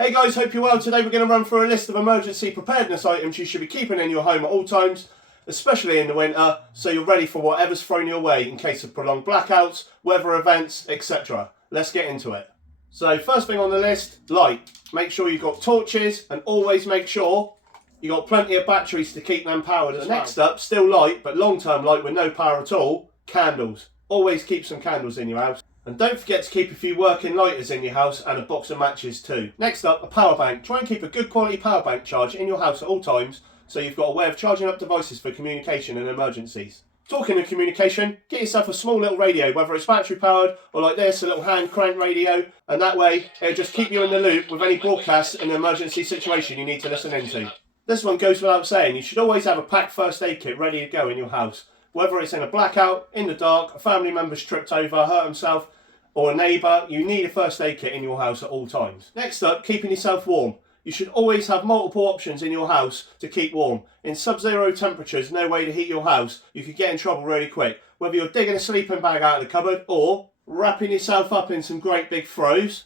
Hey guys, hope you're well. Today we're going to run through a list of emergency preparedness items you should be keeping in your home at all times, especially in the winter, so you're ready for whatever's thrown your way in case of prolonged blackouts, weather events, etc. Let's get into it. So first thing on the list, light. Make sure you've got torches and always make sure you've got plenty of batteries to keep them powered as well. Next up, still light, but long-term light with no power at all, candles. Always keep some candles in your house. And don't forget to keep a few working lighters in your house and a box of matches too. Next up, a power bank. Try and keep a good quality power bank charge in your house at all times so you've got a way of charging up devices for communication and emergencies. Talking of communication, get yourself a small little radio, whether it's battery powered or like this, a little hand crank radio, and that way it'll just keep you in the loop with any broadcasts in an emergency situation you need to listen into. This one goes without saying, you should always have a packed first aid kit ready to go in your house. Whether it's in a blackout, in the dark, a family member's tripped over, hurt himself, or a neighbour, you need a first aid kit in your house at all times. Next up, keeping yourself warm. You should always have multiple options in your house to keep warm. In sub-zero temperatures, no way to heat your house, you could get in trouble really quick. Whether you're digging a sleeping bag out of the cupboard, or wrapping yourself up in some great big throws,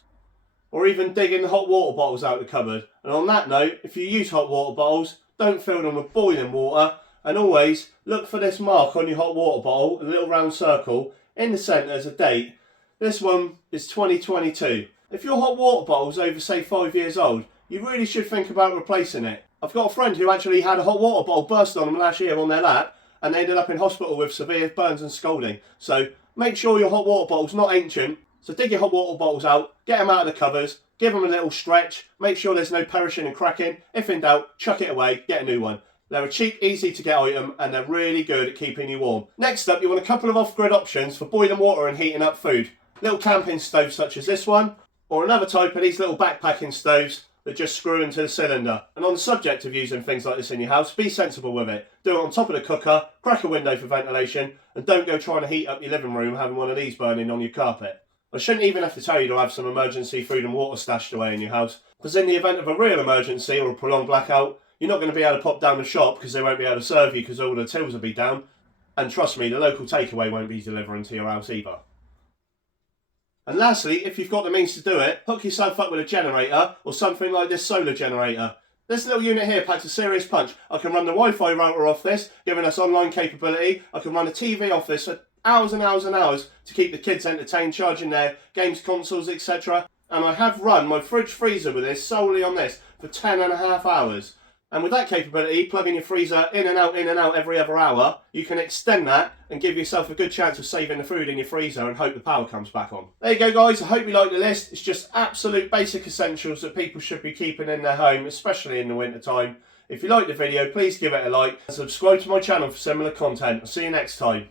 or even digging the hot water bottles out of the cupboard. And on that note, if you use hot water bottles, don't fill them with boiling water, and always look for this mark on your hot water bottle, a little round circle. In the centre is a date. This one is 2022. If your hot water bottle's over say 5 years old, you really should think about replacing it. I've got a friend who actually had a hot water bottle burst on them last year on their lap, and they ended up in hospital with severe burns and scalding. So make sure your hot water bottle's not ancient. So dig your hot water bottles out, get them out of the covers, give them a little stretch, make sure there's no perishing and cracking. If in doubt, chuck it away, get a new one. They're a cheap, easy to get item and they're really good at keeping you warm. Next up, you want a couple of off-grid options for boiling water and heating up food. Little camping stoves such as this one, or another type of these little backpacking stoves that just screw into the cylinder. And on the subject of using things like this in your house, be sensible with it. Do it on top of the cooker, crack a window for ventilation, and don't go trying to heat up your living room having one of these burning on your carpet. I shouldn't even have to tell you to have some emergency food and water stashed away in your house, because in the event of a real emergency or a prolonged blackout, you're not going to be able to pop down the shop because they won't be able to serve you because all the tills will be down. And trust me, the local takeaway won't be delivering to your house either. And lastly, if you've got the means to do it, hook yourself up with a generator or something like this solar generator. This little unit here packs a serious punch. I can run the Wi-Fi router off this, giving us online capability. I can run a TV off this for hours and hours and hours to keep the kids entertained, charging their games consoles, etc. And I have run my fridge freezer with this solely on this for 10.5 hours. And with that capability, plugging your freezer in and out every other hour, you can extend that and give yourself a good chance of saving the food in your freezer and hope the power comes back on. There you go guys, I hope you like the list. It's just absolute basic essentials that people should be keeping in their home, especially in the winter time. If you like the video, please give it a like and subscribe to my channel for similar content. I'll see you next time.